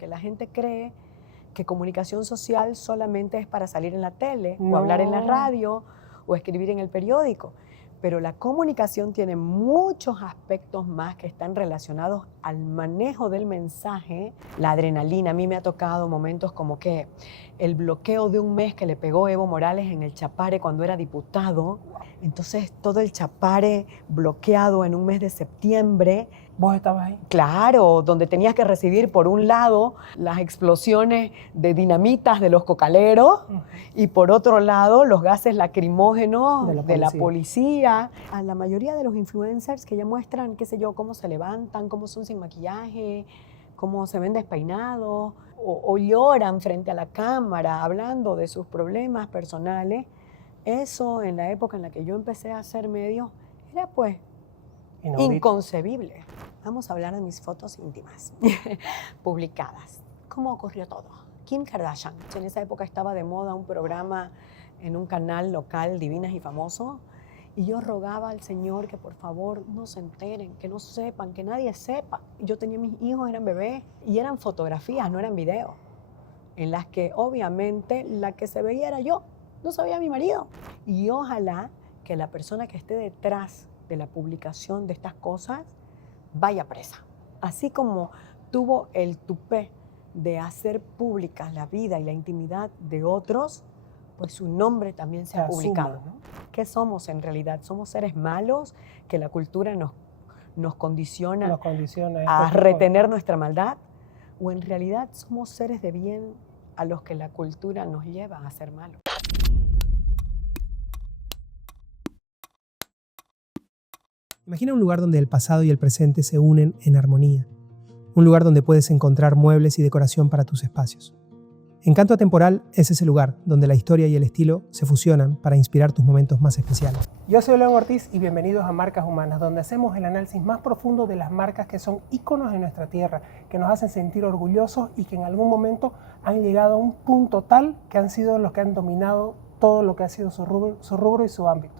porque la gente cree que comunicación social solamente es para salir en la tele, o hablar en la radio, o escribir en el periódico. Pero la comunicación tiene muchos aspectos más que están relacionados al manejo del mensaje. La adrenalina, a mí me ha tocado momentos como que el bloqueo de un mes que le pegó Evo Morales en el Chapare cuando era diputado. Entonces todo el Chapare bloqueado en un mes de septiembre. ¿Vos estabas ahí? Claro, donde tenías que recibir por un lado las explosiones de dinamitas de los cocaleros y por otro lado los gases lacrimógenos de la policía. A la mayoría de los influencers que ya muestran, qué sé yo, cómo se levantan, cómo son sin maquillaje, cómo se ven despeinados o lloran frente a la cámara hablando de sus problemas personales, eso en la época en la que yo empecé a hacer medios era pues inconcebible. Vamos a hablar de mis fotos íntimas publicadas. ¿Cómo ocurrió todo? Kim Kardashian. En esa época estaba de moda un programa en un canal local, Divinas y Famosos, y yo rogaba al Señor que por favor no se enteren, que no sepan, que nadie sepa. Yo tenía mis hijos, eran bebés, y eran fotografías, no eran videos, en las que obviamente la que se veía era yo, no se veía mi marido. Y ojalá que la persona que esté detrás de la publicación de estas cosas vaya presa. Así como tuvo el tupé de hacer públicas la vida y la intimidad de otros, pues su nombre también se ha publicado. Asuma, ¿no? ¿Qué somos en realidad? ¿Somos seres malos que la cultura nos condiciona a retener nuestra maldad? ¿O en realidad somos seres de bien a los que la cultura nos lleva a ser malos? Imagina un lugar donde el pasado y el presente se unen en armonía. Un lugar donde puedes encontrar muebles y decoración para tus espacios. Encanto Atemporal es ese lugar donde la historia y el estilo se fusionan para inspirar tus momentos más especiales. Yo soy León Ortiz y bienvenidos a Marcas Humanas, donde hacemos el análisis más profundo de las marcas que son íconos en nuestra tierra, que nos hacen sentir orgullosos y que en algún momento han llegado a un punto tal que han sido los que han dominado todo lo que ha sido su rubro y su ámbito.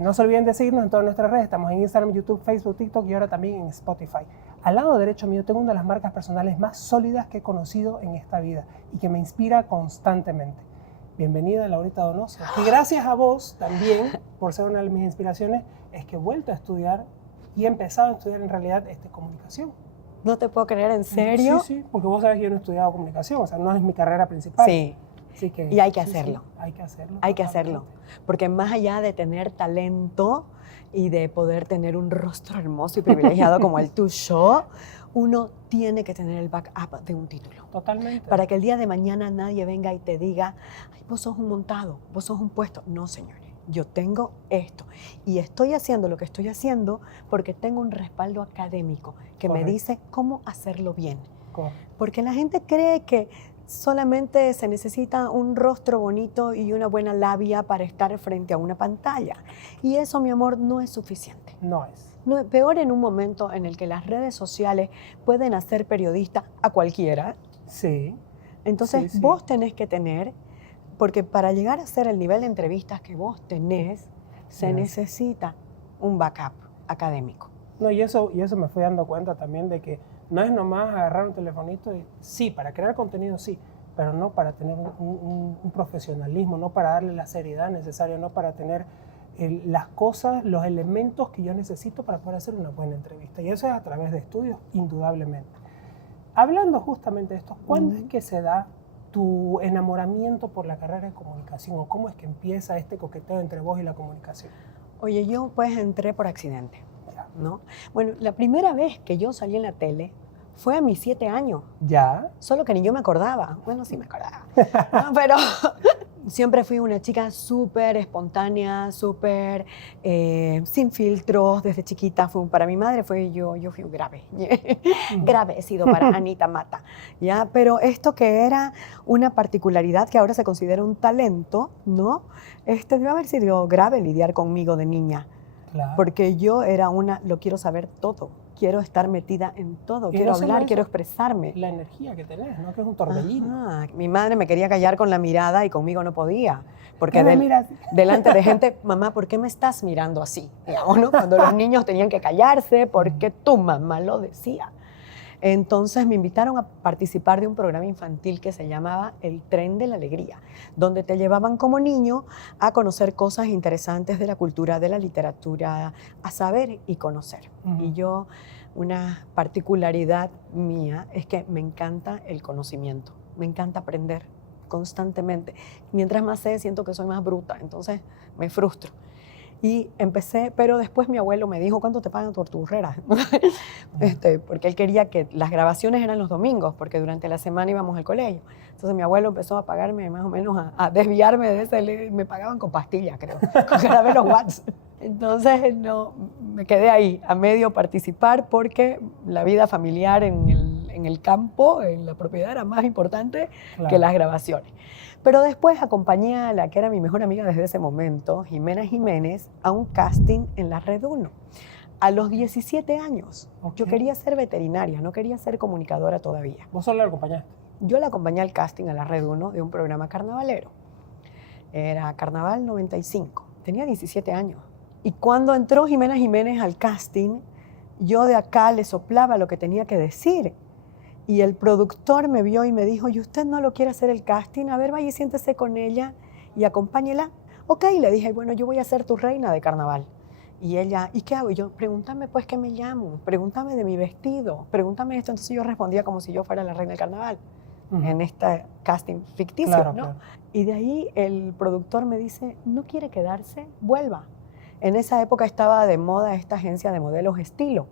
No se olviden de seguirnos en todas nuestras redes. Estamos en Instagram, YouTube, Facebook, TikTok y ahora también en Spotify. Al lado derecho mío tengo una de las marcas personales más sólidas que he conocido en esta vida y que me inspira constantemente. Bienvenida, Laurita Donoso. Y gracias a vos también, por ser una de mis inspiraciones, es que he vuelto a estudiar y he empezado a estudiar en realidad comunicación. No te puedo creer, ¿en serio? Sí, porque vos sabés que yo no he estudiado comunicación, o sea, no es mi carrera principal. Sí. Y hay que hacerlo. Sí, hay que hacerlo. Hay que hacerlo. Porque más allá de tener talento y de poder tener un rostro hermoso y privilegiado como el tuyo, uno tiene que tener el backup de un título. Totalmente. Para que el día de mañana nadie venga y te diga, ay, vos sos un montado, vos sos un puesto. No, señores, yo tengo esto. Y estoy haciendo lo que estoy haciendo porque tengo un respaldo académico que me dice cómo hacerlo bien. Porque la gente cree que solamente se necesita un rostro bonito y una buena labia para estar frente a una pantalla. Y eso, mi amor, no es suficiente. No es. No, peor en un momento en el que las redes sociales pueden hacer periodista a cualquiera. Sí. Entonces vos tenés que tener, porque para llegar a ser el nivel de entrevistas que vos tenés, se necesita un backup académico. No, y eso me fui dando cuenta también de que no es nomás agarrar un telefonito y sí, para crear contenido sí, pero no para tener un profesionalismo, no para darle la seriedad necesaria, no para tener las cosas, los elementos que yo necesito para poder hacer una buena entrevista. Y eso es a través de estudios, indudablemente. Hablando justamente de esto, ¿cuándo es que se da tu enamoramiento por la carrera de comunicación o cómo es que empieza este coqueteo entre vos y la comunicación? Oye, yo pues entré por accidente, ¿no? Bueno, la primera vez que yo salí en la tele fue a mis 7 años. ¿Ya? Solo que ni yo me acordaba. Bueno, sí me acordaba. No, pero siempre fui una chica súper espontánea, súper sin filtros desde chiquita. Para mi madre yo fui grave. Grave he sido para Anita Mata. ¿Ya? Pero esto que era una particularidad que ahora se considera un talento, ¿no? Debe haber sido grave lidiar conmigo de niña. Claro. Porque yo era lo quiero saber todo. Quiero estar metida en todo, quiero hablar, quiero expresarme. La energía que tenés, ¿no? Que es un torbellino. Ajá. Mi madre me quería callar con la mirada y conmigo no podía. Porque mira así. delante de gente, mamá, ¿por qué me estás mirando así? Digamos, ¿no? Cuando los niños tenían que callarse, porque tu mamá lo decía. Entonces me invitaron a participar de un programa infantil que se llamaba El Tren de la Alegría, donde te llevaban como niño a conocer cosas interesantes de la cultura, de la literatura, a saber y conocer. Y yo, una particularidad mía es que me encanta el conocimiento, me encanta aprender constantemente. Mientras más sé, siento que soy más bruta, entonces me frustro. Y empecé, pero después mi abuelo me dijo, ¿cuánto te pagan por tu burrera? Porque él quería que las grabaciones eran los domingos, porque durante la semana íbamos al colegio. Entonces mi abuelo empezó a pagarme más o menos, a desviarme de ese, me pagaban con pastillas, creo, con caramelos Watts. Entonces no, me quedé ahí, a medio participar, porque la vida familiar en el campo, en la propiedad, era más importante que las grabaciones. Pero después acompañé a la que era mi mejor amiga desde ese momento, Jimena Jiménez, a un casting en la Red 1. A los 17 años. Yo quería ser veterinaria, no quería ser comunicadora todavía. ¿Vos solo la acompañaste? Yo la acompañé al casting a la Red 1 de un programa carnavalero. Era Carnaval 95. Tenía 17 años. Y cuando entró Jimena Jiménez al casting, yo de acá le soplaba lo que tenía que decir. Y el productor me vio y me dijo, ¿y usted no lo quiere hacer el casting? A ver, vaya y siéntese con ella y acompáñela. Ok, le dije, bueno, yo voy a ser tu reina de carnaval. Y ella, ¿y qué hago? Y yo, pregúntame pues qué me llamo, pregúntame de mi vestido, pregúntame esto. Entonces yo respondía como si yo fuera la reina del carnaval, en este casting ficticio, claro, ¿no? Claro. Y de ahí el productor me dice, ¿no quiere quedarse? Vuelva. En esa época estaba de moda esta agencia de modelos Estilo,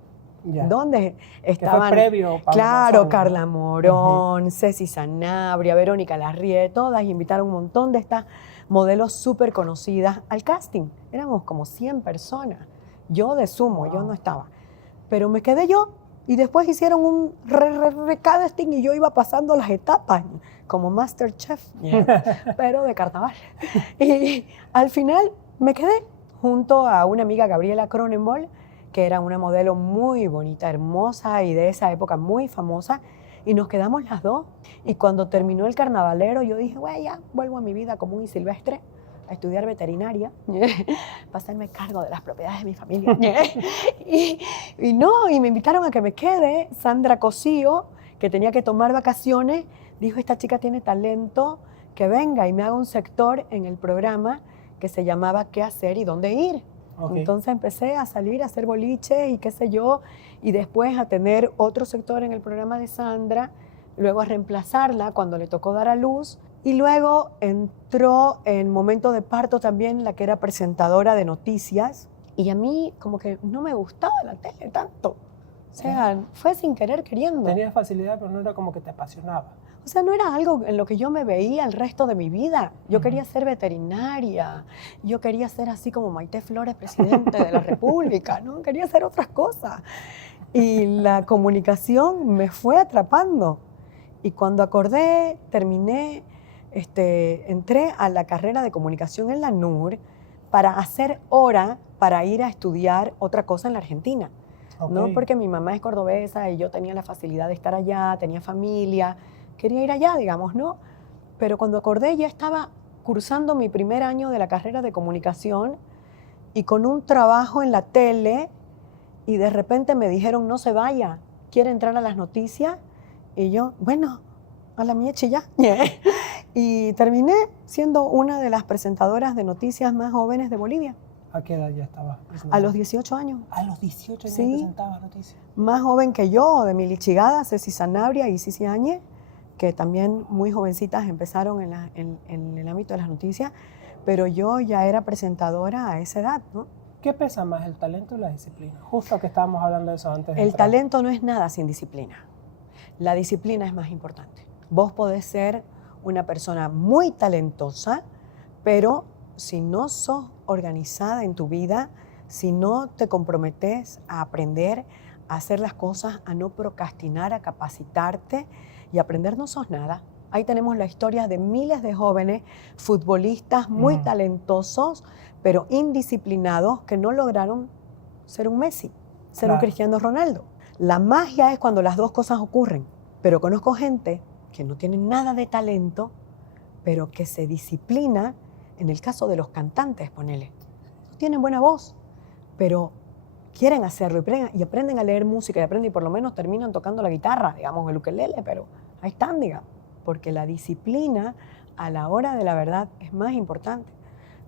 donde estaban, que fue previo, claro, Mazón, Carla Morón, Ceci Sanabria, Verónica Larrié, todas invitaron un montón de estas modelos súper conocidas al casting. Éramos como 100 personas. Yo de sumo, yo no estaba. Pero me quedé yo y después hicieron un casting y yo iba pasando las etapas como Masterchef, pero de carnaval. Y al final me quedé junto a una amiga, Gabriela Cronenbol, que era una modelo muy bonita, hermosa y de esa época muy famosa, y nos quedamos las dos. Y cuando terminó el carnavalero, yo dije, güey, ya vuelvo a mi vida común y silvestre, a estudiar veterinaria, para hacerme cargo de las propiedades de mi familia. y me invitaron a que me quede. Sandra Cosío, que tenía que tomar vacaciones, dijo, esta chica tiene talento, que venga y me haga un sector en el programa que se llamaba ¿Qué hacer y dónde ir? Entonces empecé a salir a hacer boliche y qué sé yo, y después a tener otro sector en el programa de Sandra, luego a reemplazarla cuando le tocó dar a luz, y luego entró en momento de parto también la que era presentadora de noticias, y a mí como que no me gustaba la tele tanto. O sea, fue sin querer queriendo. Tenías facilidad, pero no era como que te apasionaba. O sea, no era algo en lo que yo me veía el resto de mi vida. Yo quería ser veterinaria, yo quería ser así como Maite Flores, presidente de la República, ¿no? Quería hacer otras cosas. Y la comunicación me fue atrapando. Y cuando acordé, terminé, entré a la carrera de comunicación en la NUR para hacer hora para ir a estudiar otra cosa en la Argentina. ¿No? Porque mi mamá es cordobesa y yo tenía la facilidad de estar allá, tenía familia, quería ir allá, digamos, ¿no? Pero cuando acordé ya estaba cursando mi primer año de la carrera de comunicación y con un trabajo en la tele, y de repente me dijeron, no se vaya, quiere entrar a las noticias, y yo, bueno, a la mieche ya. Y terminé siendo una de las presentadoras de noticias más jóvenes de Bolivia. ¿A qué edad ya estabas? A los 18 años. A los 18 años sí, presentabas noticias. Más joven que yo, de Mili Chigada, Ceci Sanabria y Cici Áñez, que también muy jovencitas empezaron en el ámbito de las noticias, pero yo ya era presentadora a esa edad, ¿no? ¿Qué pesa más, el talento o la disciplina? Justo que estábamos hablando de eso antes. El talento no es nada sin disciplina. La disciplina es más importante. Vos podés ser una persona muy talentosa, pero si no sos organizada en tu vida, si no te comprometes a aprender, a hacer las cosas, a no procrastinar, a capacitarte y aprender, no sos nada. Ahí tenemos la historia de miles de jóvenes futbolistas muy talentosos, pero indisciplinados, que no lograron ser un Messi, ser un Cristiano Ronaldo. La magia es cuando las dos cosas ocurren, pero conozco gente que no tiene nada de talento, pero que se disciplina. En el caso de los cantantes, ponele, no tienen buena voz, pero quieren hacerlo y aprenden a leer música y por lo menos terminan tocando la guitarra, digamos, el ukelele, pero ahí están, digamos. Porque la disciplina a la hora de la verdad es más importante.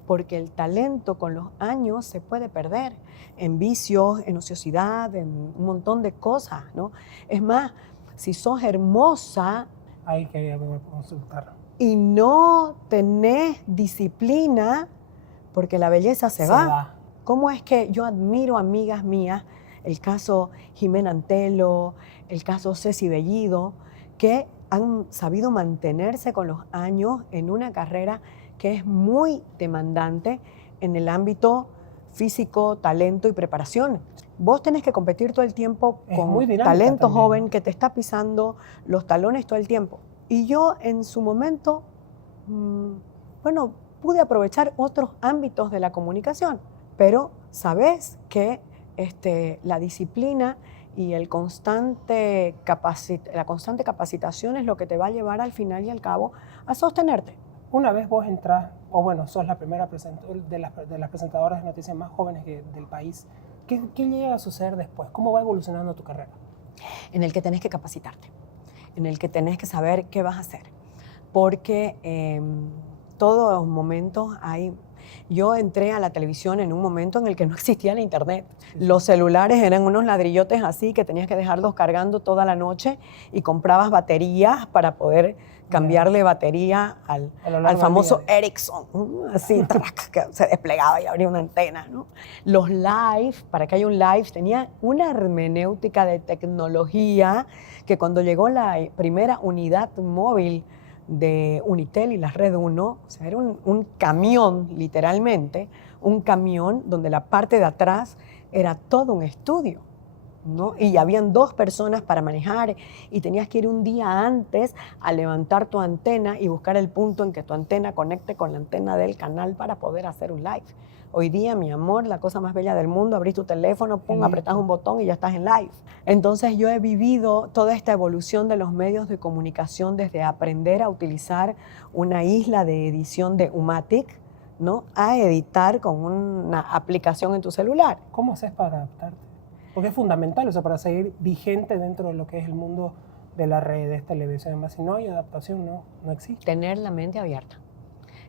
Porque el talento con los años se puede perder en vicios, en ociosidad, en un montón de cosas, ¿no? Es más, si sos hermosa Hay que consultar. y no tenés disciplina, porque la belleza se va. ¿Cómo es que yo admiro amigas mías, el caso Jimena Antelo, el caso Ceci Bellido, que han sabido mantenerse con los años en una carrera que es muy demandante en el ámbito físico, talento y preparación? Vos tenés que competir todo el tiempo con talento también, joven, ¿no? que te está pisando los talones todo el tiempo. Y yo en su momento, bueno, pude aprovechar otros ámbitos de la comunicación, pero sabes que la disciplina y la constante capacitación es lo que te va a llevar al final y al cabo a sostenerte. Una vez vos entrás, o bueno, sos la primera de las presentadoras de noticias más jóvenes del país, ¿qué llega a suceder después? ¿Cómo va evolucionando tu carrera? En el que tenés que capacitarte, en el que tenés que saber qué vas a hacer, porque todos los momentos hay... Yo entré a la televisión en un momento en el que no existía la internet. Los celulares eran unos ladrillotes así que tenías que dejarlos cargando toda la noche y comprabas baterías para poder cambiarle batería al famoso Ericsson, así, que se desplegaba y abría una antena, ¿no? Los live, para que haya un live, tenía una hermenéutica de tecnología que cuando llegó la primera unidad móvil de Unitel y la Red 1, o sea, era un camión, literalmente, un camión donde la parte de atrás era todo un estudio, ¿no? Y habían 2 personas para manejar y tenías que ir un día antes a levantar tu antena y buscar el punto en que tu antena conecte con la antena del canal para poder hacer un live. Hoy día, mi amor, la cosa más bella del mundo, abrís tu teléfono, pum, apretás un botón y ya estás en live. Entonces yo he vivido toda esta evolución de los medios de comunicación desde aprender a utilizar una isla de edición de Umatic, ¿no?, a editar con una aplicación en tu celular. ¿Cómo haces para adaptarte? Porque es fundamental, o sea, para seguir vigente dentro de lo que es el mundo de las redes, televisión y demás. Si no hay adaptación, no existe. Tener la mente abierta.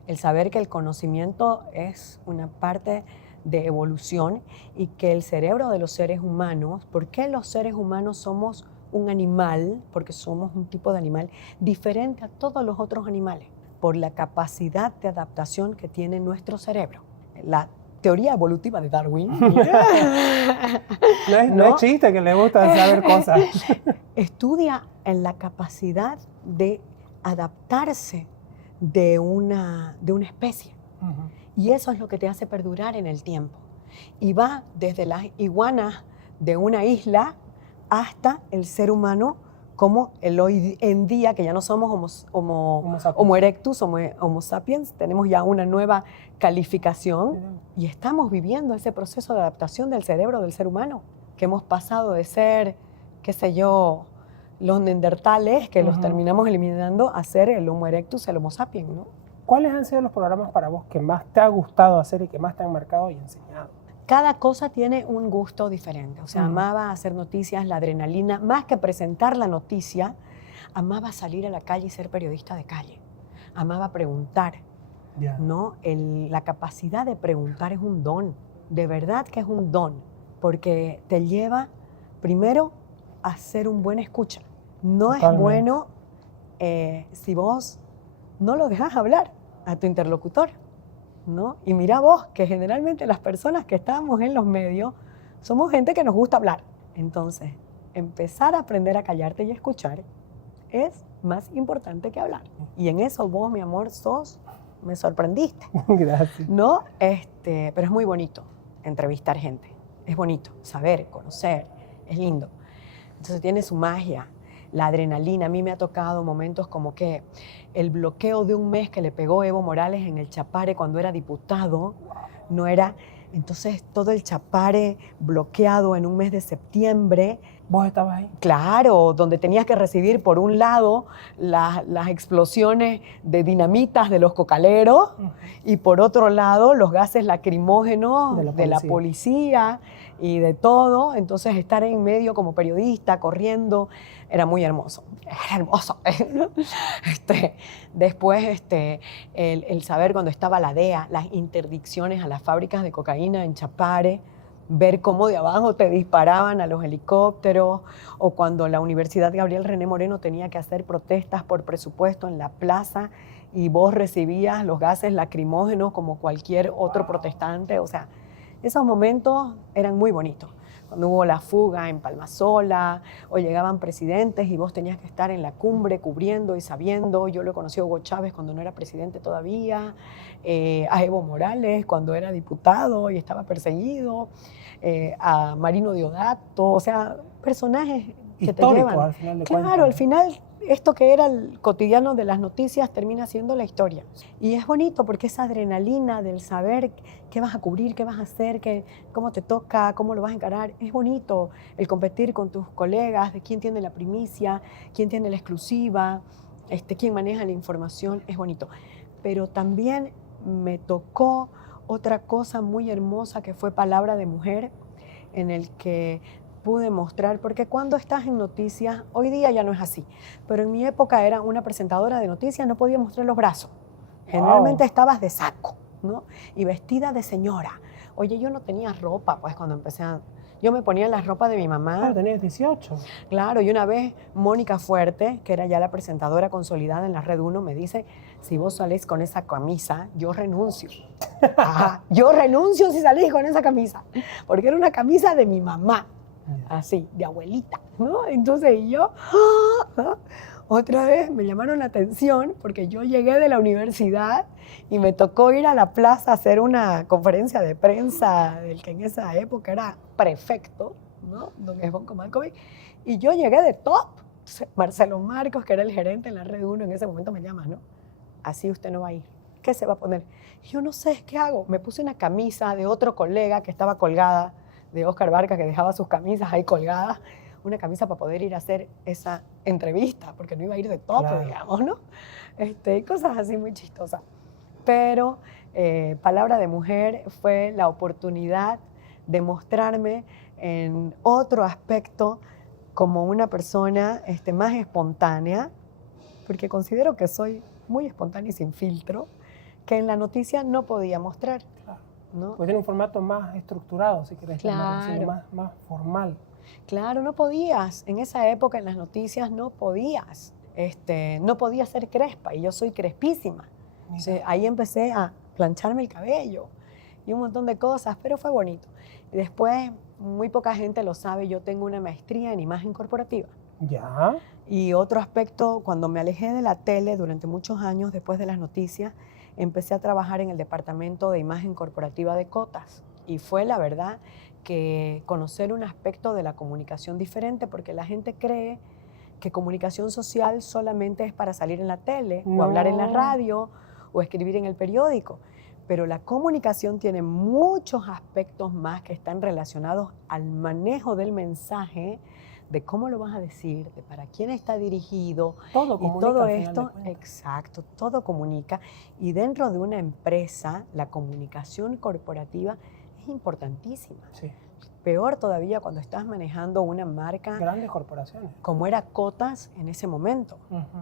El saber que el conocimiento es una parte de evolución y que el cerebro de los seres humanos, ¿por qué los seres humanos somos un animal? Porque somos un tipo de animal diferente a todos los otros animales, por la capacidad de adaptación que tiene nuestro cerebro. La teoría evolutiva de Darwin. No es chiste que le gusta saber cosas. Estudia en la capacidad de adaptarse de una especie. Y eso es lo que te hace perdurar en el tiempo. Y va desde las iguanas de una isla hasta el ser humano como el hoy en día, que ya no somos Homo erectus, Homo sapiens, tenemos ya una nueva calificación y estamos viviendo ese proceso de adaptación del cerebro del ser humano, que hemos pasado de ser, qué sé yo, los neandertales, que los terminamos eliminando, a ser el Homo erectus, el Homo sapiens, ¿no? ¿Cuáles han sido los programas para vos que más te ha gustado hacer y que más te han marcado y enseñado? Cada cosa tiene un gusto diferente. O sea, amaba hacer noticias, la adrenalina, más que presentar la noticia, amaba salir a la calle y ser periodista de calle. Amaba preguntar, ¿no? La capacidad de preguntar es un don, de verdad que es un don, porque te lleva primero a ser un buen escucha. No es bueno si vos no lo dejas hablar a tu interlocutor, ¿no? Y mira vos, que generalmente las personas que estamos en los medios somos gente que nos gusta hablar. Entonces, empezar a aprender a callarte y escuchar es más importante que hablar. Y en eso vos, mi amor, me sorprendiste. Gracias. ¿No? Pero es muy bonito entrevistar gente. Es bonito saber, conocer, es lindo. Entonces tiene su magia. La adrenalina, a mí me ha tocado momentos como que el bloqueo de un mes que le pegó Evo Morales en el Chapare cuando era diputado, no era, entonces todo el Chapare bloqueado en un mes de septiembre, ¿Vos estabas ahí? Claro, donde tenías que recibir por un lado las explosiones de dinamitas de los cocaleros y por otro lado los gases lacrimógenos de la policía y de todo. Entonces estar en medio como periodista, corriendo, era muy hermoso. Era hermoso. Después el saber cuando estaba la DEA, las interdicciones a las fábricas de cocaína en Chapare, ver cómo de abajo te disparaban a los helicópteros, o cuando la Universidad Gabriel René Moreno tenía que hacer protestas por presupuesto en la plaza y vos recibías los gases lacrimógenos como cualquier otro protestante. O sea, esos momentos eran muy bonitos. Cuando hubo la fuga en Palmasola, o llegaban presidentes y vos tenías que estar en la cumbre cubriendo y sabiendo. Yo lo conocí a Hugo Chávez cuando no era presidente todavía, a Evo Morales cuando era diputado y estaba perseguido, a Marino Diodato, o sea, personajes que histórico, te llevan. Al final de claro, cuentas. al final esto que era el cotidiano de las noticias termina siendo la historia. Y es bonito porque esa adrenalina del saber qué vas a cubrir, qué vas a hacer, cómo te toca, cómo lo vas a encarar, es bonito. El competir con tus colegas, de quién tiene la primicia, quién tiene la exclusiva, quién maneja la información, es bonito. Pero también me tocó otra cosa muy hermosa que fue Palabra de Mujer, en el que pude mostrar, porque cuando estás en noticias, hoy día ya no es así, pero en mi época era una presentadora de noticias, no podía mostrar los brazos. Generalmente estabas de saco, ¿no? Y vestida de señora. Oye, yo no tenía ropa, pues cuando empecé yo me ponía la ropa de mi mamá. Claro, tenías 18. Claro, y una vez Mónica Fuerte, que era ya la presentadora consolidada en la Red 1, me dice, si vos salís con esa camisa, yo renuncio. Ajá, yo renuncio si salís con esa camisa, porque era una camisa de mi mamá. Así, de abuelita, ¿no? Entonces yo, otra vez me llamaron la atención porque yo llegué de la universidad y me tocó ir a la plaza a hacer una conferencia de prensa del que en esa época era prefecto, ¿no? Don Esbonco Malkovich, y yo llegué de top. Marcelo Marcos, que era el gerente en la Red 1, en ese momento me llama, ¿no? Así usted no va a ir. ¿Qué se va a poner? Y yo no sé, ¿qué hago? Me puse una camisa de otro colega que estaba colgada, de Oscar Barca, que dejaba sus camisas ahí colgadas, una camisa para poder ir a hacer esa entrevista, porque no iba a ir de top, claro, digamos, ¿no? Cosas así muy chistosas. Pero Palabra de Mujer fue la oportunidad de mostrarme en otro aspecto como una persona más espontánea, porque considero que soy muy espontánea y sin filtro, que en la noticia no podía mostrar. ¿No? Pues tiene un formato más estructurado, si querés, claro, más formal. Claro, no podías. En esa época en las noticias no podías. No podía ser crespa y yo soy crespísima. O sea, ahí empecé a plancharme el cabello y un montón de cosas, pero fue bonito. Y después, muy poca gente lo sabe, yo tengo una maestría en imagen corporativa. Ya. Y otro aspecto, cuando me alejé de la tele durante muchos años después de las noticias, empecé a trabajar en el departamento de imagen corporativa de Cotas. Y fue la verdad que conocer un aspecto de la comunicación diferente, porque la gente cree que comunicación social solamente es para salir en la tele, o hablar en la radio, o escribir en el periódico. Pero la comunicación tiene muchos aspectos más que están relacionados al manejo del mensaje, de cómo lo vas a decir, de para quién está dirigido. Todo comunica. Y todo esto, exacto, todo comunica. Y dentro de una empresa, la comunicación corporativa es importantísima. Sí. Peor todavía cuando estás manejando una marca. Grandes corporaciones. Como era Cotas en ese momento,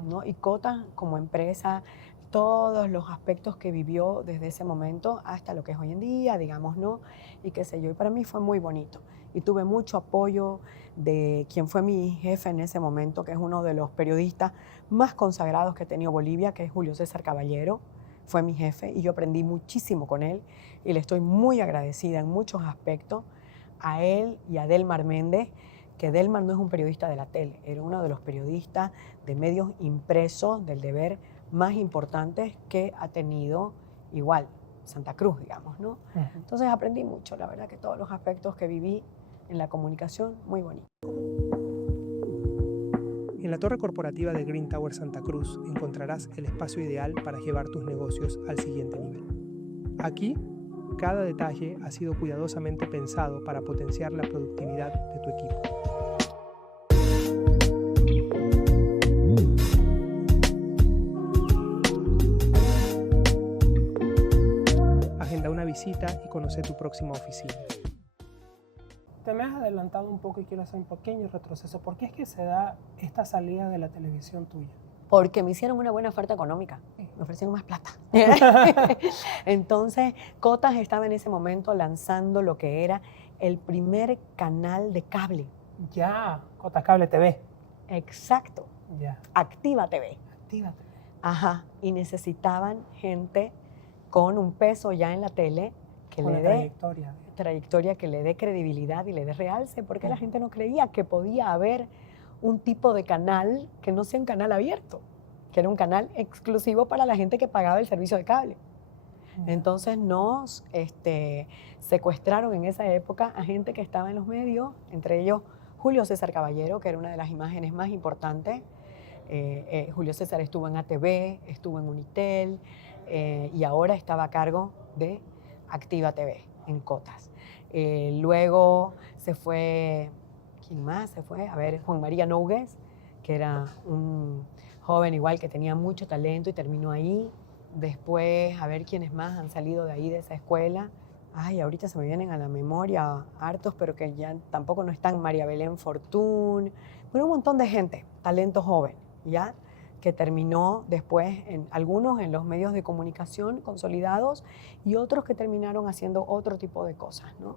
¿no? Y Cotas como empresa, todos los aspectos que vivió desde ese momento hasta lo que es hoy en día, digamos, ¿no? Y qué sé yo. Y para mí fue muy bonito. Y tuve mucho apoyo de quien fue mi jefe en ese momento, que es uno de los periodistas más consagrados que ha tenido Bolivia, que es Julio César Caballero. Fue mi jefe y yo aprendí muchísimo con él y le estoy muy agradecida en muchos aspectos a él y a Delmar Méndez, que Delmar no es un periodista de la tele, era uno de los periodistas de medios impresos del deber más importantes que ha tenido igual Santa Cruz, digamos, ¿no? Entonces aprendí mucho, la verdad que todos los aspectos que viví en la comunicación, muy bonito. En la torre corporativa de Green Tower Santa Cruz encontrarás el espacio ideal para llevar tus negocios al siguiente nivel. Aquí, cada detalle ha sido cuidadosamente pensado para potenciar la productividad de tu equipo. y conoce tu próxima oficina. Te me has adelantado un poco y quiero hacer un pequeño retroceso. ¿Por qué es que se da esta salida de la televisión tuya? Porque me hicieron una buena oferta económica, me ofrecieron más plata. Entonces, Cotas estaba en ese momento lanzando lo que era el primer canal de cable. Ya, Cotas Cable TV. Exacto, Ya, Activa TV. actívate. Ajá, y necesitaban gente con un peso ya en la tele que Con le la dé trayectoria. que le dé credibilidad y le dé realce, porque la gente no creía que podía haber un tipo de canal que no sea un canal abierto, que era un canal exclusivo para la gente que pagaba el servicio de cable. Entonces nos secuestraron en esa época a gente que estaba en los medios, entre ellos Julio César Caballero, que era una de las imágenes más importantes. Julio César estuvo en ATV, estuvo en Unitel y ahora estaba a cargo de Activa TV en Cotas. Luego se fue, ¿quién más se fue? A ver, Juan María Nogues, que era un joven igual que tenía mucho talento y terminó ahí. Después, a ver quiénes más han salido de ahí, de esa escuela. Ay, ahorita se me vienen a la memoria hartos, pero que ya tampoco no están. María Belén Fortún, pero un montón de gente, talento joven, ¿ya? Que terminó después, algunos en los medios de comunicación consolidados y otros que terminaron haciendo otro tipo de cosas, ¿no?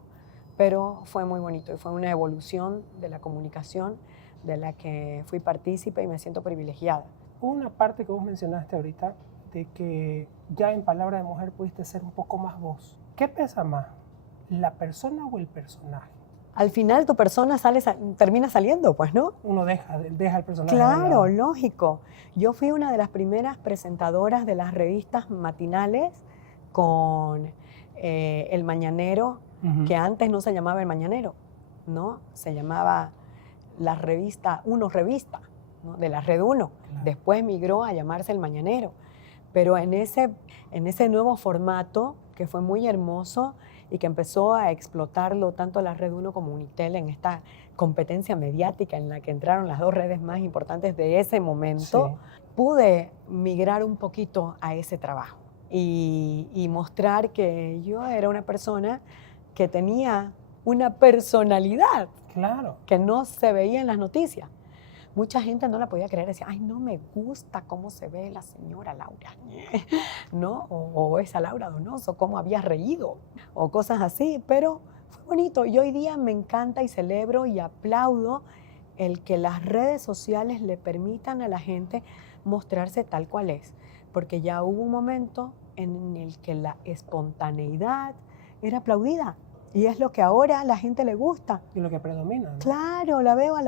Pero fue muy bonito y fue una evolución de la comunicación de la que fui partícipe y me siento privilegiada. Hubo una parte que vos mencionaste ahorita de que ya en Palabra de Mujer pudiste ser un poco más vos. ¿Qué pesa más, la persona o el personaje? Al final tu persona termina saliendo, pues, ¿no? Uno deja el personaje. Claro, lógico. Yo fui una de las primeras presentadoras de las revistas matinales con El Mañanero, que antes no se llamaba El Mañanero, ¿no? Se llamaba la revista Uno Revista, ¿no? De la Red Uno. Claro. Después migró a llamarse El Mañanero. Pero en ese nuevo formato, que fue muy hermoso y que empezó a explotarlo tanto la Red Uno como Unitel en esta competencia mediática en la que entraron las dos redes más importantes de ese momento, Sí. pude migrar un poquito a ese trabajo y mostrar que yo era una persona que tenía una personalidad Claro. que no se veía en las noticias. Mucha gente no la podía creer, decía, ay, no me gusta cómo se ve la señora Laura, ¿no? O esa Laura Donoso, cómo había reído, o cosas así, pero fue bonito. Y hoy día me encanta y celebro y aplaudo el que las redes sociales le permitan a la gente mostrarse tal cual es, porque ya hubo un momento en el que la espontaneidad era aplaudida, y es lo que ahora a la gente le gusta. Y lo que predomina, ¿no? Claro, la veo a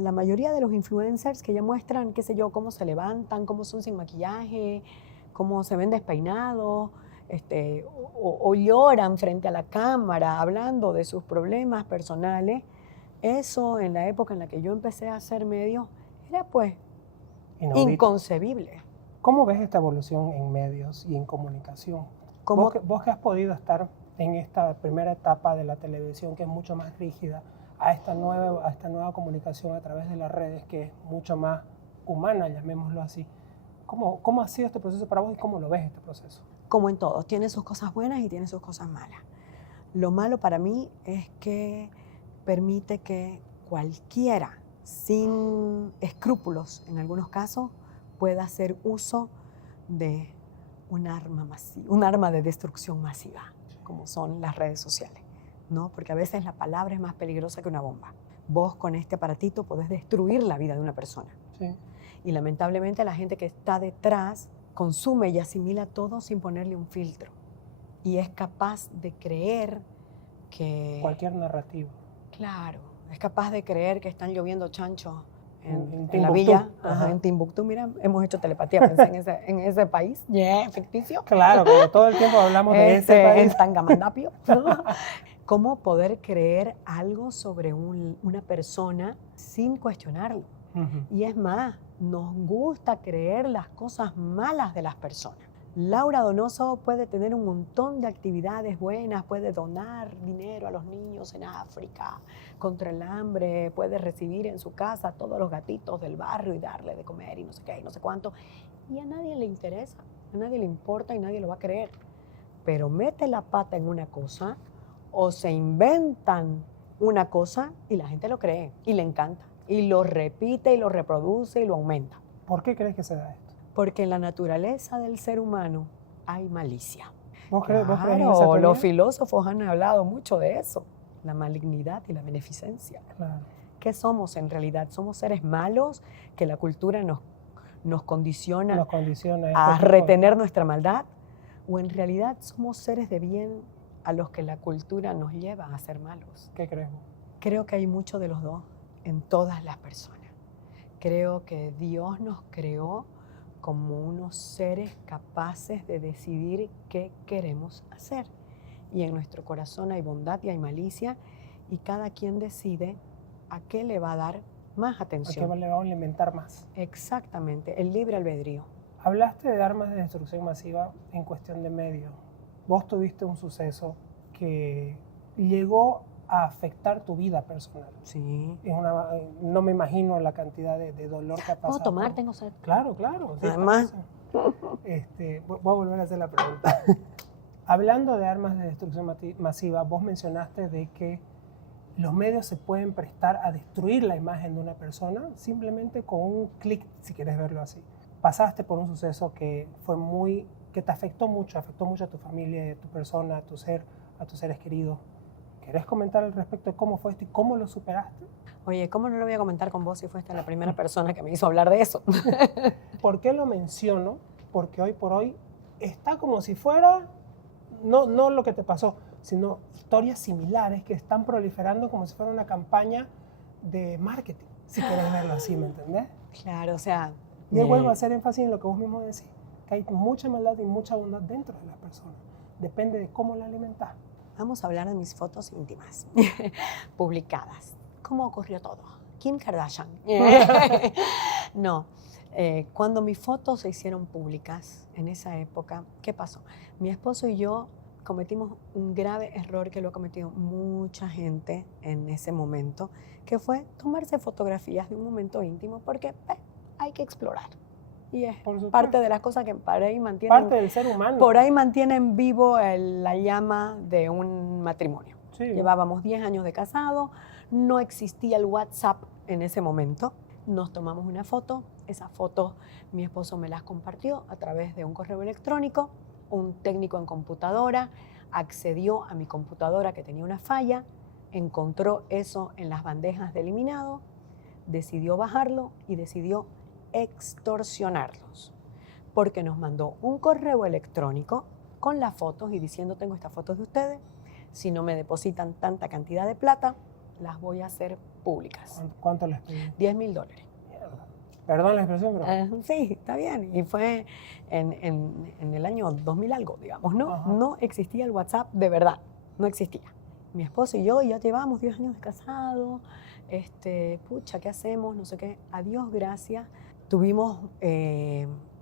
la mayoría de los influencers que ya muestran, qué sé yo, cómo se levantan, cómo son sin maquillaje, cómo se ven despeinados, o lloran frente a la cámara hablando de sus problemas personales. Eso en la época en la que yo empecé a hacer medios era pues Inaudito. inconcebible. ¿Cómo ves esta evolución en medios y en comunicación? ¿Cómo? Vos que has podido estar en esta primera etapa de la televisión, que es mucho más rígida, a esta nueva comunicación a través de las redes, que es mucho más humana, llamémoslo así. ¿Cómo ha sido este proceso para vos y cómo lo ves este proceso? Como en todo, tiene sus cosas buenas y tiene sus cosas malas. Lo malo para mí es que permite que cualquiera, sin escrúpulos en algunos casos, pueda hacer uso de un arma de destrucción masiva, como son las redes sociales, ¿no? Porque a veces la palabra es más peligrosa que una bomba. Vos con este aparatito podés destruir la vida de una persona. Sí. Y lamentablemente la gente que está detrás consume y asimila todo sin ponerle un filtro. Y es capaz de creer que... Cualquier narrativa. Claro, es capaz de creer que están lloviendo chanchos en la Timbuktu. villa, Ajá. en Timbuktu. Mira, hemos hecho telepatía, pensé en ese país, ficticio. Claro, como todo el tiempo hablamos de ese país. En Tangamandapio, ¿no? ¿Cómo poder creer algo sobre una persona sin cuestionarlo? Y es más, nos gusta creer las cosas malas de las personas. Laura Donoso puede tener un montón de actividades buenas, puede donar dinero a los niños en África contra el hambre, puede recibir en su casa a todos los gatitos del barrio y darle de comer y no sé qué y no sé cuánto. Y a nadie le interesa, a nadie le importa y nadie lo va a creer. pero mete la pata en una cosa o se inventan una cosa y la gente lo cree y le encanta y lo repite y lo reproduce y lo aumenta. ¿Por qué crees que se da esto? Porque en la naturaleza del ser humano hay malicia. ¿Vos crees en esa Claro, teoría? los filósofos han hablado mucho de eso, la malignidad y la beneficencia. Claro. ¿Qué somos en realidad? ¿Somos seres malos que la cultura nos condiciona Nos condiciona a este tipo retener nuestra maldad? ¿O en realidad somos seres de bien a los que la cultura nos lleva a ser malos? ¿Qué crees? Creo que hay mucho de los dos en todas las personas. Creo que Dios nos creó como unos seres capaces de decidir qué queremos hacer. Y en nuestro corazón hay bondad y hay malicia, y cada quien decide a qué le va a dar más ¿A qué atención. le vamos a alimentar más? Exactamente, el libre albedrío. Hablaste de armas de destrucción masiva en cuestión de medios. Vos tuviste un suceso que llegó a afectar tu vida personal. Sí. No me imagino la cantidad de dolor que ha pasado. ¿Puedo tomar? Tengo sed. Claro, claro. Sí, Además. voy a volver a hacer la pregunta. Hablando de armas de destrucción masiva, vos mencionaste de que los medios se pueden prestar a destruir la imagen de una persona simplemente con un clic, si quieres verlo así. Pasaste por un suceso que te afectó mucho a tu familia, a tu persona, a tus seres queridos. ¿Querés comentar al respecto de cómo fue esto y cómo lo superaste? Oye, ¿cómo no lo voy a comentar con vos si fuiste la primera persona que me hizo hablar de eso? ¿Por qué lo menciono? Porque hoy por hoy está como si fuera, no lo que te pasó, sino historias similares que están proliferando como si fuera una campaña de marketing, si querés verlo así, ¿me entendés? Claro, o sea... Y vuelvo a hacer énfasis en lo que vos mismo decís, que hay mucha maldad y mucha bondad dentro de las personas. Depende de cómo la alimentás. Vamos a hablar de mis fotos íntimas, publicadas. ¿Cómo ocurrió todo? Kim Kardashian. No, cuando mis fotos se hicieron públicas en esa época, ¿qué pasó? Mi esposo y yo cometimos un grave error que lo ha cometido mucha gente en ese momento, que fue tomarse fotografías de un momento íntimo porque hay que explorar. Y es parte de las cosas que por ahí mantienen, parte del ser humano. Por ahí mantienen vivo la llama de un matrimonio. Sí. Llevábamos 10 años de casado, no existía el WhatsApp en ese momento. Nos tomamos una foto, esas fotos mi esposo me las compartió a través de un correo electrónico. Un técnico en computadora accedió a mi computadora que tenía una falla, encontró eso en las bandejas de eliminado, decidió bajarlo y decidió extorsionarlos, porque nos mandó un correo electrónico con las fotos y diciendo: tengo estas fotos de ustedes, si no me depositan tanta cantidad de plata, las voy a hacer públicas. ¿Cuánto les pedí? $10,000. Perdón la expresión, pero... sí, está bien. Y fue en el año 2000 algo, digamos, ¿no? Ajá. No existía el WhatsApp de verdad, no existía. Mi esposo y yo ya llevábamos 10 años de casado, pucha, ¿qué hacemos? No sé qué. A Dios gracias. Tuvimos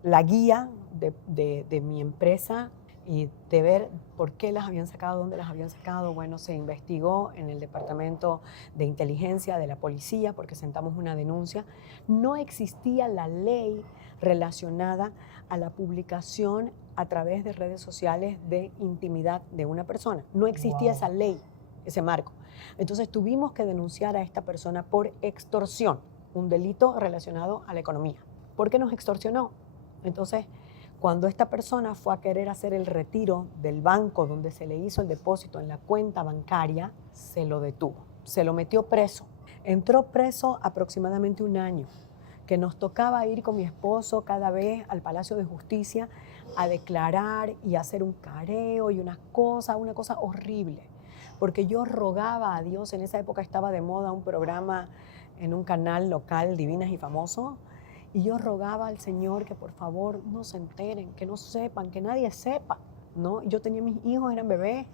la guía de mi empresa y de ver por qué las habían sacado, dónde las habían sacado. Bueno, se investigó en el departamento de inteligencia de la policía porque sentamos una denuncia. No existía la ley relacionada a la publicación a través de redes sociales de intimidad de una persona. No existía esa ley, ese marco. Entonces tuvimos que denunciar a esta persona por extorsión, un delito relacionado a la economía. ¿Por qué nos extorsionó? Entonces, cuando esta persona fue a querer hacer el retiro del banco donde se le hizo el depósito en la cuenta bancaria, se lo detuvo, se lo metió preso. Entró preso aproximadamente 1 año, que nos tocaba ir con mi esposo cada vez al Palacio de Justicia a declarar y hacer un careo y una cosa horrible. Porque yo rogaba a Dios, en esa época estaba de moda un programa en un canal local, Divinas y Famosos, y yo rogaba al Señor que por favor no se enteren, que no sepan, que nadie sepa, ¿no? Yo tenía mis hijos, eran bebés,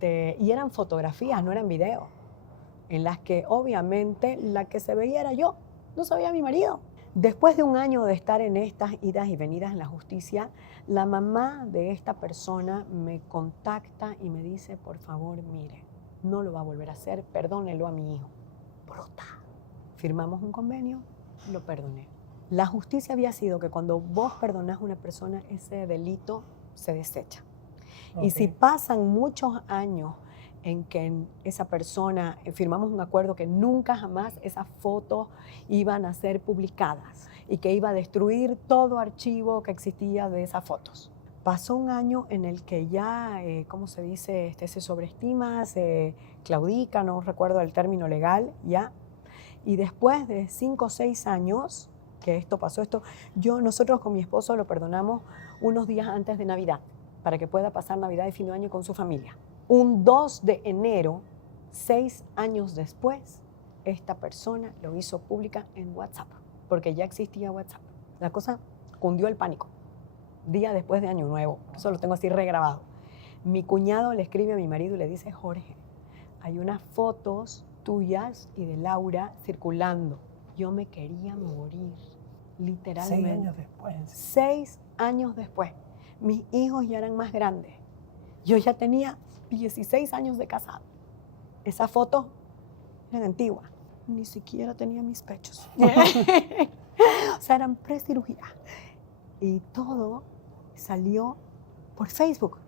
y eran fotografías, no eran videos, en las que obviamente la que se veía era yo, no se veía mi marido. Después de 1 año de estar en estas idas y venidas en la justicia, la mamá de esta persona me contacta y me dice: por favor, mire, no lo va a volver a hacer, perdónelo a mi hijo. Bruta. Firmamos un convenio, lo perdoné. La justicia había sido que cuando vos perdonás a una persona, ese delito se desecha. Y si pasan muchos años en que esa persona firmamos un acuerdo que nunca jamás esas fotos iban a ser publicadas y que iba a destruir todo archivo que existía de esas fotos. Pasó un año en el que ya, ¿cómo se dice? Se sobreestima, se claudica, no recuerdo el término legal, ya. Y después de 5 o 6 años que esto pasó, nosotros con mi esposo lo perdonamos unos días antes de Navidad, para que pueda pasar Navidad y fin de año con su familia. Un 2 de enero, 6 años después, esta persona lo hizo pública en WhatsApp, porque ya existía WhatsApp. La cosa cundió el pánico. Día después de Año Nuevo, eso lo tengo así regrabado. Mi cuñado le escribe a mi marido y le dice: Jorge, hay unas fotos tuyas y de Laura circulando. Yo me quería morir, literalmente. 6 años después. 6 años después. Mis hijos ya eran más grandes. Yo ya tenía 16 años de casado. Esas fotos eran antiguas. Ni siquiera tenía mis pechos. O sea, eran pre-cirugía. Y todo salió por Facebook.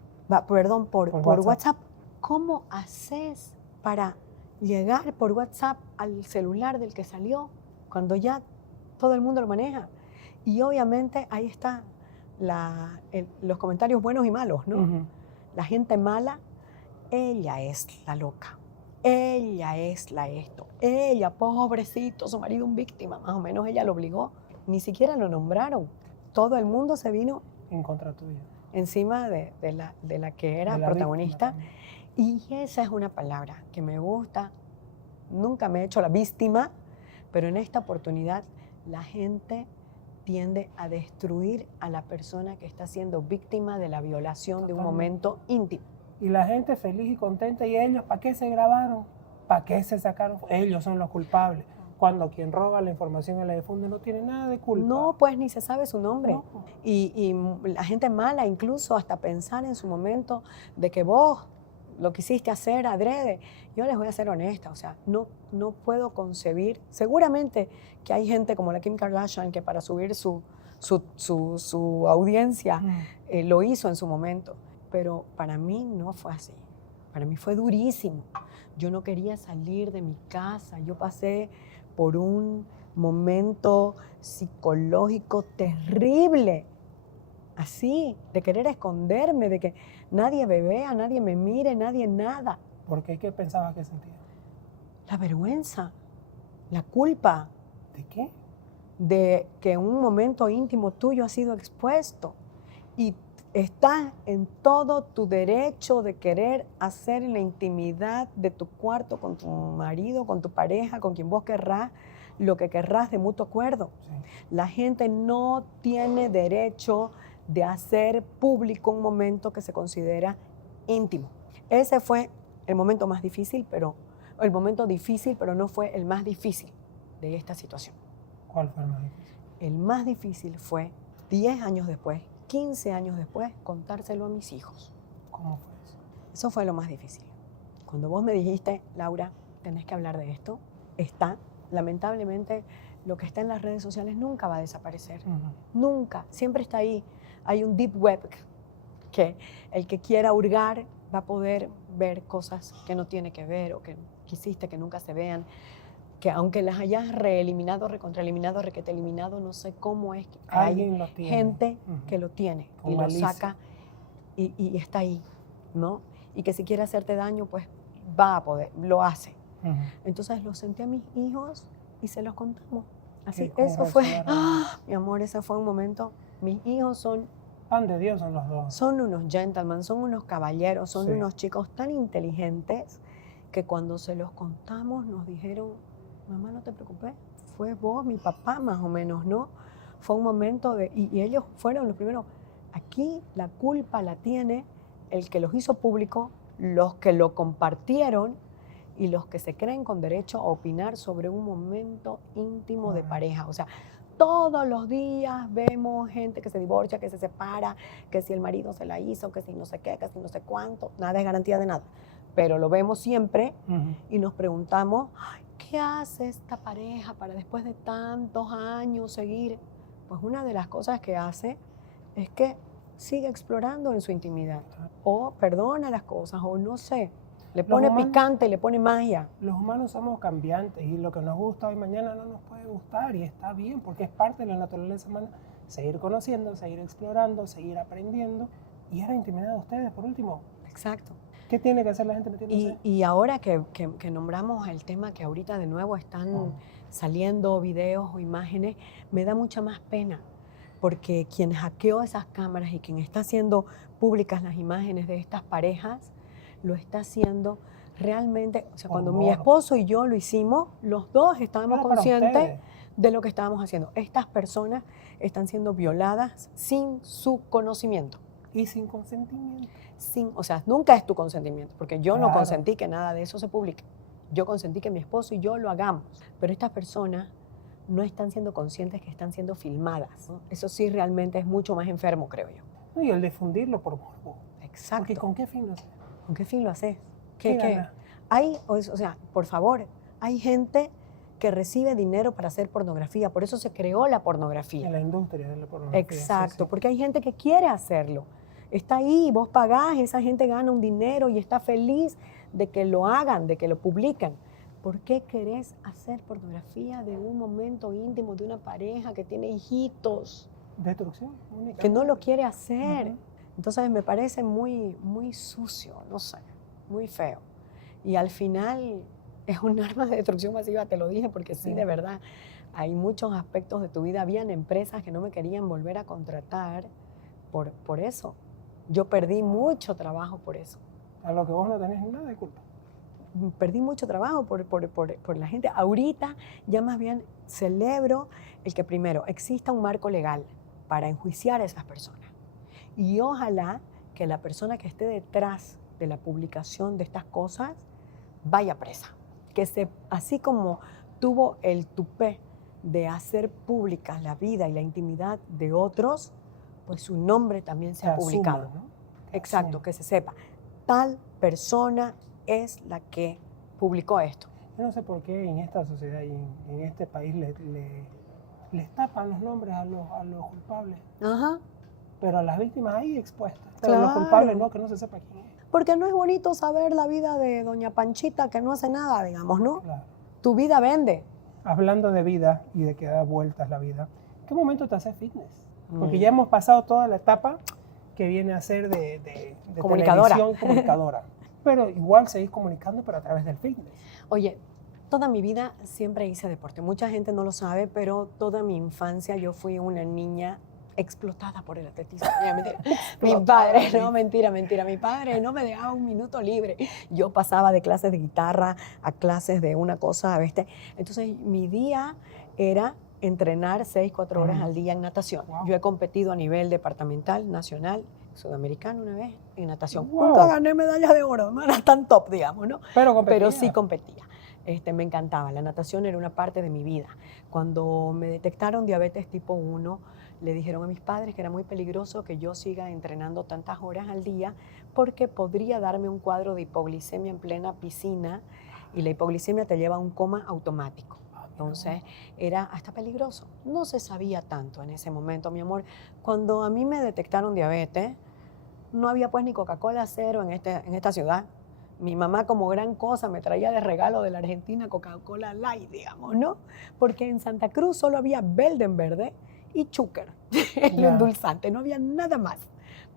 Perdón, por WhatsApp. ¿Cómo haces para llegar por WhatsApp al celular del que salió cuando ya todo el mundo lo maneja? Y obviamente ahí está los comentarios buenos y malos, ¿no? Uh-huh. La gente mala, ella es la loca, ella es la esto, ella, pobrecito, su marido un víctima, más o menos ella lo obligó, ni siquiera lo nombraron, todo el mundo se vino en contra tuya, encima de la que era protagonista. Y esa es una palabra que me gusta, nunca me he hecho la víctima, pero en esta oportunidad la gente tiende a destruir a la persona que está siendo víctima de la violación de un momento íntimo. Y la gente feliz y contenta, y ellos, ¿para qué se grabaron? ¿Para qué se sacaron? Ellos son los culpables. Cuando quien roba la información y la difunde no tiene nada de culpa. No, pues ni se sabe su nombre. No. Y la gente mala, incluso hasta pensar en su momento de que vos lo quisiste hacer adrede. Yo les voy a ser honesta, o sea, no puedo concebir. Seguramente que hay gente como la Kim Kardashian que para subir su audiencia lo hizo en su momento, pero para mí no fue así. Para mí fue durísimo. Yo no quería salir de mi casa. Yo pasé por un momento psicológico terrible, así, de querer esconderme, de que nadie me vea, nadie me mire, nadie nada. ¿Por qué? ¿Qué pensabas que sentías? La vergüenza, la culpa. ¿De qué? De que un momento íntimo tuyo ha sido expuesto y estás en todo tu derecho de querer hacer en la intimidad de tu cuarto con tu marido, con tu pareja, con quien vos querrás, lo que querrás de mutuo acuerdo. Sí. La gente no tiene derecho de hacer público un momento que se considera íntimo. Ese fue el momento más difícil, pero no fue el más difícil de esta situación. ¿Cuál fue el más difícil? El más difícil fue 10 años después, 15 años después, contárselo a mis hijos. ¿Cómo fue eso? Eso fue lo más difícil. Cuando vos me dijiste, Laura, tenés que hablar de esto, lamentablemente, lo que está en las redes sociales nunca va a desaparecer. Nunca, siempre está ahí. Hay un deep web que el que quiera hurgar va a poder ver cosas que no tiene que ver o que quisiste que nunca se vean, que aunque las hayas reeliminado, recontraeliminado, requete eliminado, no sé cómo es que hay gente que lo tiene y lo saca y está ahí, ¿no? Y que si quiere hacerte daño, pues va a poder, lo hace. Entonces los senté a mis hijos y se los contamos. Así, eso fue, mi amor, ese fue un momento. Mis hijos son pan de Dios, son los dos. Son unos gentlemen, son unos caballeros, son unos chicos tan inteligentes que cuando se los contamos nos dijeron, mamá, no te preocupes, fue vos, mi papá más o menos, ¿no? Fue un momento de, y ellos fueron los primeros. Aquí la culpa la tiene el que los hizo público, los que lo compartieron y los que se creen con derecho a opinar sobre un momento íntimo de pareja. O sea, todos los días vemos gente que se divorcia, que se separa, que si el marido se la hizo, que si no sé qué, que si no sé cuánto. Nada es garantía de nada. Pero lo vemos siempre y nos preguntamos, ¿qué hace esta pareja para después de tantos años seguir? Pues una de las cosas que hace es que sigue explorando en su intimidad. O perdona las cosas, o no sé, le Los pone humanos- picante, le pone magia. Los humanos somos cambiantes y lo que nos gusta hoy mañana no nos puede gustar y está bien porque es parte de la naturaleza humana seguir conociendo, seguir explorando, seguir aprendiendo y es la intimidad de ustedes por último. Exacto. ¿Qué tiene que hacer la gente metiéndose? Y ahora que nombramos el tema que ahorita de nuevo están saliendo videos o imágenes, me da mucha más pena, porque quien hackeó esas cámaras y quien está haciendo públicas las imágenes de estas parejas, lo está haciendo realmente, o sea, Por cuando mi morbo. esposo y yo lo hicimos, los dos estábamos Pero para conscientes ustedes. de lo que estábamos haciendo. Estas personas están siendo violadas sin su conocimiento. Y sin consentimiento. O sea, nunca es tu consentimiento, porque yo no Claro. consentí que nada de eso se publique. Yo consentí que mi esposo y yo lo hagamos. Pero estas personas no están siendo conscientes que están siendo filmadas, ¿no? Eso sí realmente es mucho más enfermo, creo yo. No, y el difundirlo por morbo. Exacto. Porque ¿con qué fin lo hace? ¿Con qué fin lo haces? ¿Qué gana? O sea, por favor, hay gente que recibe dinero para hacer pornografía, por eso se creó la pornografía. En la industria de la pornografía. Exacto, sí, sí. porque hay gente que quiere hacerlo. Está ahí, vos pagás, esa gente gana un dinero y está feliz de que lo hagan, de que lo publiquen. ¿Por qué querés hacer pornografía de un momento íntimo de una pareja que tiene hijitos, Destrucción única. que no lo quiere hacer? Ujú. Entonces me parece muy, muy sucio, no sé, muy feo. Y al final es un arma de destrucción masiva, te lo dije, porque sí, Sí. de verdad, hay muchos aspectos de tu vida. Habían empresas que no me querían volver a contratar por eso. Yo perdí mucho trabajo por eso. A lo que vos no tenés nada de culpa. Perdí mucho trabajo por la gente. Ahorita ya más bien celebro el que primero exista un marco legal para enjuiciar a esas personas. Y ojalá que la persona que esté detrás de la publicación de estas cosas vaya presa. Así como tuvo el tupé de hacer públicas la vida y la intimidad de otros, pues su nombre también sea Que publicado. asuma, ¿no? Exacto, asuma. que se sepa. Tal persona es la que publicó esto. Yo no sé por qué en esta sociedad y en este país les tapan los nombres a los culpables, Ajá. pero a las víctimas ahí expuestas. Pero a los Claro. culpables no, que no se sepa quién es. Porque no es bonito saber la vida de doña Panchita que no hace nada, digamos, ¿no? Claro. Tu vida vende. Hablando de vida y de que da vueltas la vida, ¿en qué momento te haces fitness? Porque Mm. ya hemos pasado toda la etapa que viene a ser de Comunicadora. televisión, comunicadora. Pero igual seguís comunicando, pero a través del fitness. Oye, toda mi vida siempre hice deporte. Mucha gente no lo sabe, pero toda mi infancia yo fui una niña explotada por el atletismo. No, mentira. Mi padre, no, mentira. Mi padre no me dejaba un minuto libre. Yo pasaba de clases de guitarra a clases de una cosa, ¿viste? Entonces mi día era entrenar 4 horas al día en natación. Wow. Yo he competido a nivel departamental, nacional, sudamericano una vez en natación. Wow. Nunca gané medallas de oro, no era tan top, digamos, ¿no? Pero Pero sí competía. Me encantaba. La natación era una parte de mi vida. Cuando me detectaron diabetes tipo 1, le dijeron a mis padres que era muy peligroso que yo siga entrenando tantas horas al día porque podría darme un cuadro de hipoglicemia en plena piscina y la hipoglicemia te lleva a un coma automático. Entonces era hasta peligroso. No se sabía tanto en ese momento, mi amor. Cuando a mí me detectaron diabetes, no había pues ni Coca-Cola cero en esta ciudad. Mi mamá como gran cosa me traía de regalo de la Argentina Coca-Cola Light, digamos, ¿no? Porque en Santa Cruz solo había Belden verde y Chúcar, el Ya. endulzante. No había nada más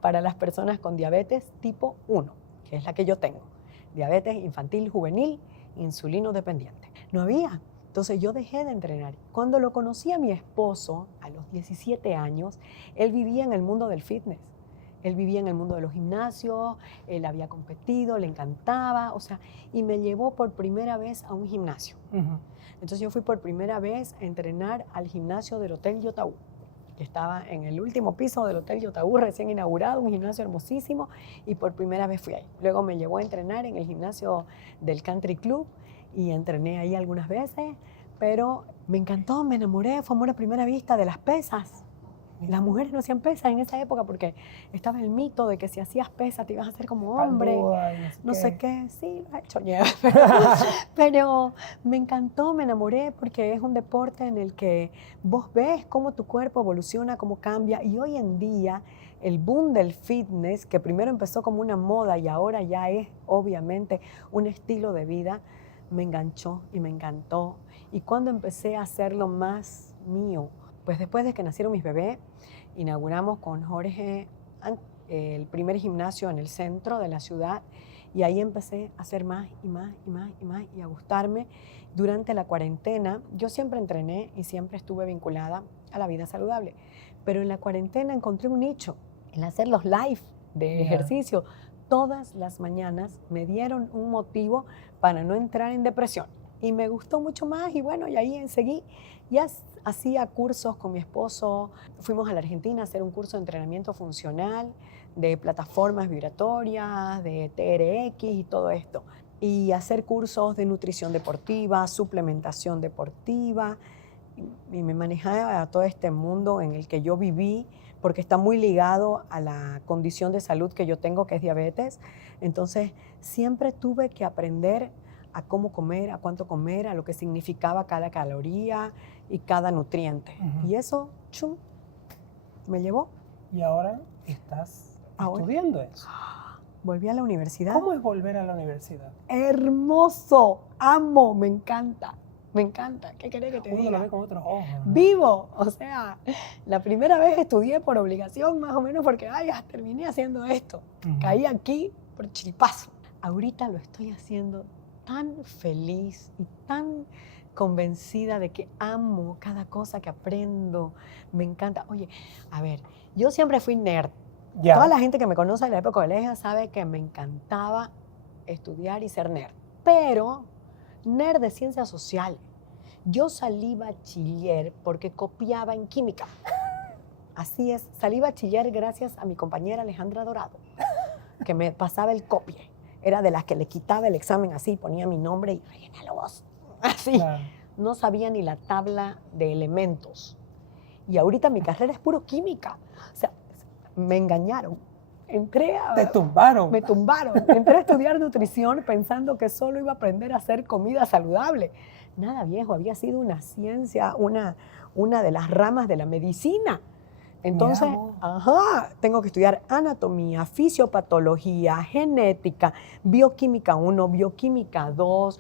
para las personas con diabetes tipo 1, que es la que yo tengo. Diabetes infantil juvenil, insulino dependiente. No había. Entonces yo dejé de entrenar. Cuando lo conocí a mi esposo, a los 17 años, él vivía en el mundo del fitness. Él vivía en el mundo de los gimnasios, él había competido, le encantaba, o sea, y me llevó por primera vez a un gimnasio. Ujú. Entonces yo fui por primera vez a entrenar al gimnasio del Hotel Yotaú, que estaba en el último piso del Hotel Yotaú, recién inaugurado, un gimnasio hermosísimo, y por primera vez fui ahí. Luego me llevó a entrenar en el gimnasio del Country Club y entrené ahí algunas veces, pero me encantó, me enamoré, fue amor a primera vista de las pesas. Las mujeres no hacían pesas en esa época porque estaba el mito de que si hacías pesas te ibas a hacer como hombre. Paldúa y No sé qué, sí, lo he hecho ya. Pero me encantó, me enamoré porque es un deporte en el que vos ves cómo tu cuerpo evoluciona, cómo cambia. Y hoy en día el boom del fitness, que primero empezó como una moda y ahora ya es obviamente un estilo de vida, me enganchó y me encantó. Y cuando empecé a hacerlo más mío, pues después de que nacieron mis bebés, inauguramos con Jorge el primer gimnasio en el centro de la ciudad y ahí empecé a hacer más y más y más y más y a gustarme. Durante la cuarentena yo siempre entrené y siempre estuve vinculada a la vida saludable, pero en la cuarentena encontré un nicho, el hacer los live de ejercicio. Todas las mañanas me dieron un motivo para no entrar en depresión y me gustó mucho más y bueno, y ahí seguí. Ya hacía cursos con mi esposo, fuimos a la Argentina a hacer un curso de entrenamiento funcional, de plataformas vibratorias, de TRX y todo esto. Y hacer cursos de nutrición deportiva, suplementación deportiva. Y me manejaba a todo este mundo en el que yo viví, porque está muy ligado a la condición de salud que yo tengo, que es diabetes. Entonces, siempre tuve que aprender a cómo comer, a cuánto comer, a lo que significaba cada caloría y cada nutriente. Y eso, chum, me llevó. Y ahora estás estudiando eso. Volví a la universidad. ¿Cómo es volver a la universidad? Hermoso, amo, me encanta. Me encanta. ¿Qué querés que te diga? Uno lo ve con otros ojos, ¿no? Vivo. O sea, la primera vez estudié por obligación, más o menos porque, ya terminé haciendo esto. Caí aquí por chiripazo. Ahorita lo estoy haciendo tan feliz y tan convencida de que amo cada cosa que aprendo. Me encanta. Oye, a ver, yo siempre fui nerd. Ya. Toda la gente que me conoce de la época de colegio sabe que me encantaba estudiar y ser nerd. Pero nerd de ciencias sociales. Yo salí bachiller porque copiaba en química. Así es, salí bachiller gracias a mi compañera Alejandra Dorado, que me pasaba el copie. Era de las que le quitaba el examen así, ponía mi nombre y rellénalo vos. Así. Claro. No sabía ni la tabla de elementos. Y ahorita mi carrera es puro química. O sea, me engañaron. Te tumbaron. Me tumbaron. Entré a estudiar nutrición pensando que solo iba a aprender a hacer comida saludable. Nada, viejo, había sido una ciencia, una de las ramas de la medicina. Entonces, tengo que estudiar anatomía, fisiopatología, genética, bioquímica 1, bioquímica 2,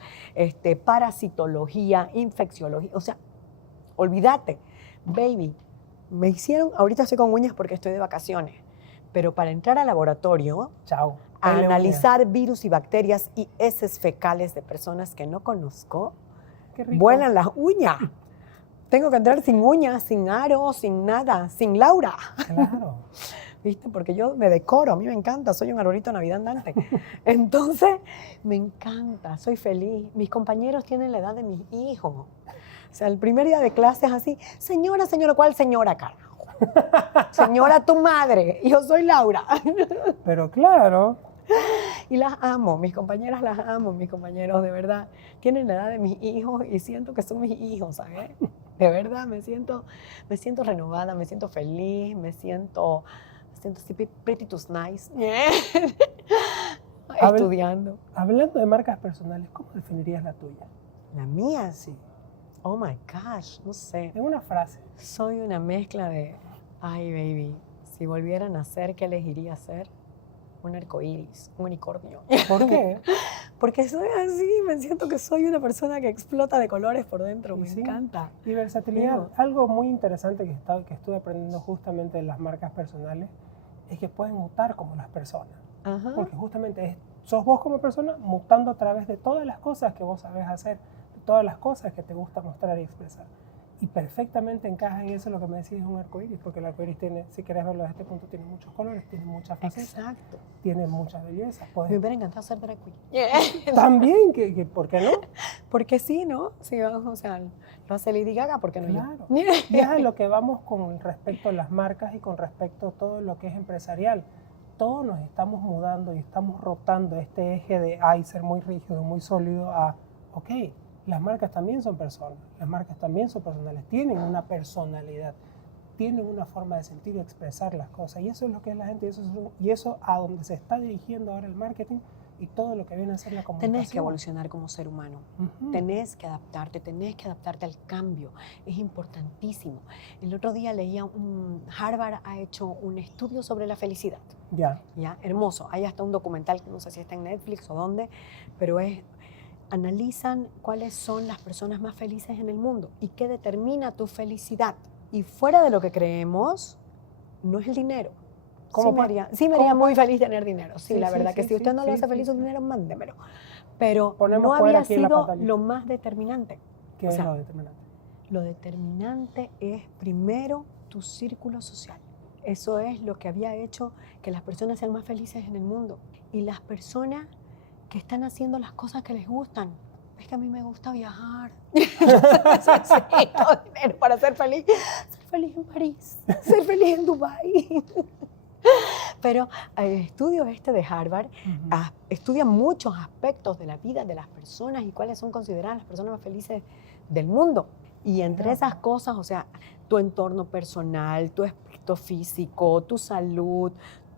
parasitología, infecciología. O sea, olvídate, baby. Me hicieron, ahorita estoy con uñas porque estoy de vacaciones, pero para entrar al laboratorio, a analizar virus y bacterias y heces fecales de personas que no conozco, vuelan las uñas. Tengo que entrar sin uñas, sin aro, sin nada, sin Laura. Claro. ¿Viste? Porque yo me decoro, a mí me encanta, soy un arbolito de Navidad andante. Entonces, me encanta, soy feliz. Mis compañeros tienen la edad de mis hijos. O sea, el primer día de clase es así, señora, ¿cuál señora, carajo? Señora, tu madre, yo soy Laura. Pero claro. Y las amo, mis compañeras las amo, mis compañeros, de verdad. Tienen la edad de mis hijos y siento que son mis hijos, ¿sabes? De verdad, me siento renovada, me siento feliz, me siento así pretty to nice. Estudiando. Hablando de marcas personales, ¿cómo definirías la tuya? ¿La mía? Sí. Oh my gosh, no sé. En una frase. Soy una mezcla de, ay baby, si volviera a nacer, ¿qué elegiría ser? Un arcoíris, un unicornio. ¿Por qué? Porque soy así, me siento que soy una persona que explota de colores por dentro, me encanta. Y versatilidad. Algo muy interesante que estuve aprendiendo justamente de las marcas personales es que pueden mutar como las personas. Ajá. Porque justamente sos vos como persona mutando a través de todas las cosas que vos sabés hacer, de todas las cosas que te gusta mostrar y expresar. Y perfectamente encaja en eso lo que me decís, es un arcoíris, porque el arcoíris tiene, si querés verlo desde este punto, tiene muchos colores, tiene muchas facetas. Exacto. Tiene muchas bellezas. Me hubiera encantado ser drag queen. También, ¿por qué no? Porque sí, ¿no? Sí, o sea, lo hace Lady Gaga, ¿por qué no Claro. yo? Y es a lo que vamos con respecto a las marcas y con respecto a todo lo que es empresarial. Todos nos estamos mudando y estamos rotando este eje de ser muy rígido, muy sólido a, ok, las marcas también son personas, las marcas también son personales, tienen una personalidad, tienen una forma de sentir y expresar las cosas. Y eso es lo que es la gente, y eso a donde se está dirigiendo ahora el marketing y todo lo que viene a ser la comunicación. Tenés que evolucionar como ser humano, tenés que adaptarte al cambio, es importantísimo. El otro día leía, Harvard ha hecho un estudio sobre la felicidad. Ya. Hermoso, hay hasta un documental que no sé si está en Netflix o dónde, pero analizan cuáles son las personas más felices en el mundo y qué determina tu felicidad. Y fuera de lo que creemos, no es el dinero. Sí me haría muy feliz tener dinero. Sí, la verdad que si usted no lo hace feliz su dinero, mándemelo. Pero no había sido lo más determinante. ¿Qué es lo determinante? Lo determinante es primero tu círculo social. Eso es lo que había hecho que las personas sean más felices en el mundo. Y las personas que están haciendo las cosas que les gustan. Es que a mí me gusta viajar. Necesito dinero para ser feliz. Ser feliz en París, ser feliz en Dubái. Pero el estudio de Harvard estudia muchos aspectos de la vida de las personas y cuáles son consideradas las personas más felices del mundo. Y entre esas cosas, o sea, tu entorno personal, tu aspecto físico, tu salud,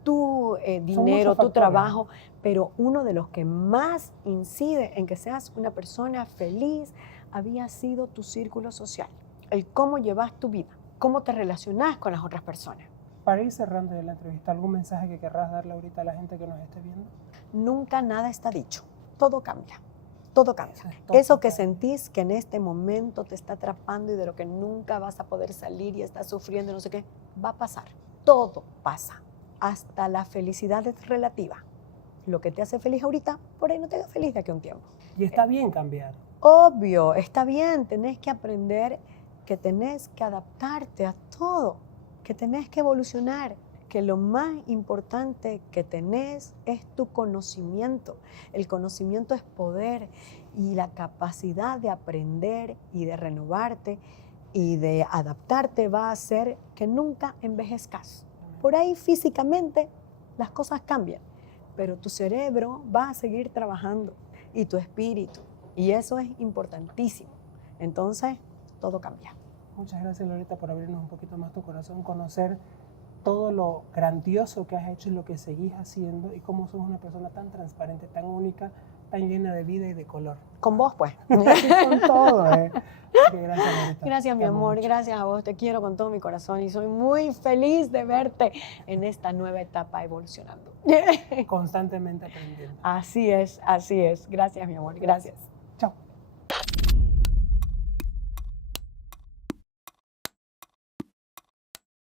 tu dinero, tu trabajo, pero uno de los que más incide en que seas una persona feliz había sido tu círculo social, el cómo llevas tu vida, cómo te relacionas con las otras personas. Para ir cerrando la entrevista, ¿algún mensaje que querrás darle ahorita a la gente que nos esté viendo? Nunca nada está dicho, todo cambia. Todo cambia. Eso que sentís que en este momento te está atrapando y de lo que nunca vas a poder salir y estás sufriendo, no sé qué, va a pasar. Todo pasa. Hasta la felicidad es relativa. Lo que te hace feliz ahorita, por ahí no te haga feliz de aquí a un tiempo. Y está bien cambiar. Obvio, está bien. Tenés que aprender que tenés que adaptarte a todo, que tenés que evolucionar, que lo más importante que tenés es tu conocimiento. El conocimiento es poder y la capacidad de aprender y de renovarte y de adaptarte va a hacer que nunca envejezcas. Por ahí físicamente las cosas cambian, pero tu cerebro va a seguir trabajando y tu espíritu, y eso es importantísimo. Entonces, todo cambia. Muchas gracias, Loretta, por abrirnos un poquito más tu corazón, conocer todo lo grandioso que has hecho y lo que seguís haciendo y cómo sos una persona tan transparente, tan única, tan llena de vida y de color. Con vos, pues. Con todo, Gracias, Loretta. Gracias, mi amor, gracias a vos. Te quiero con todo mi corazón y soy muy feliz de verte en esta nueva etapa evolucionando. Constantemente aprendiendo. Así es, así es. Gracias, mi amor, gracias. Chao.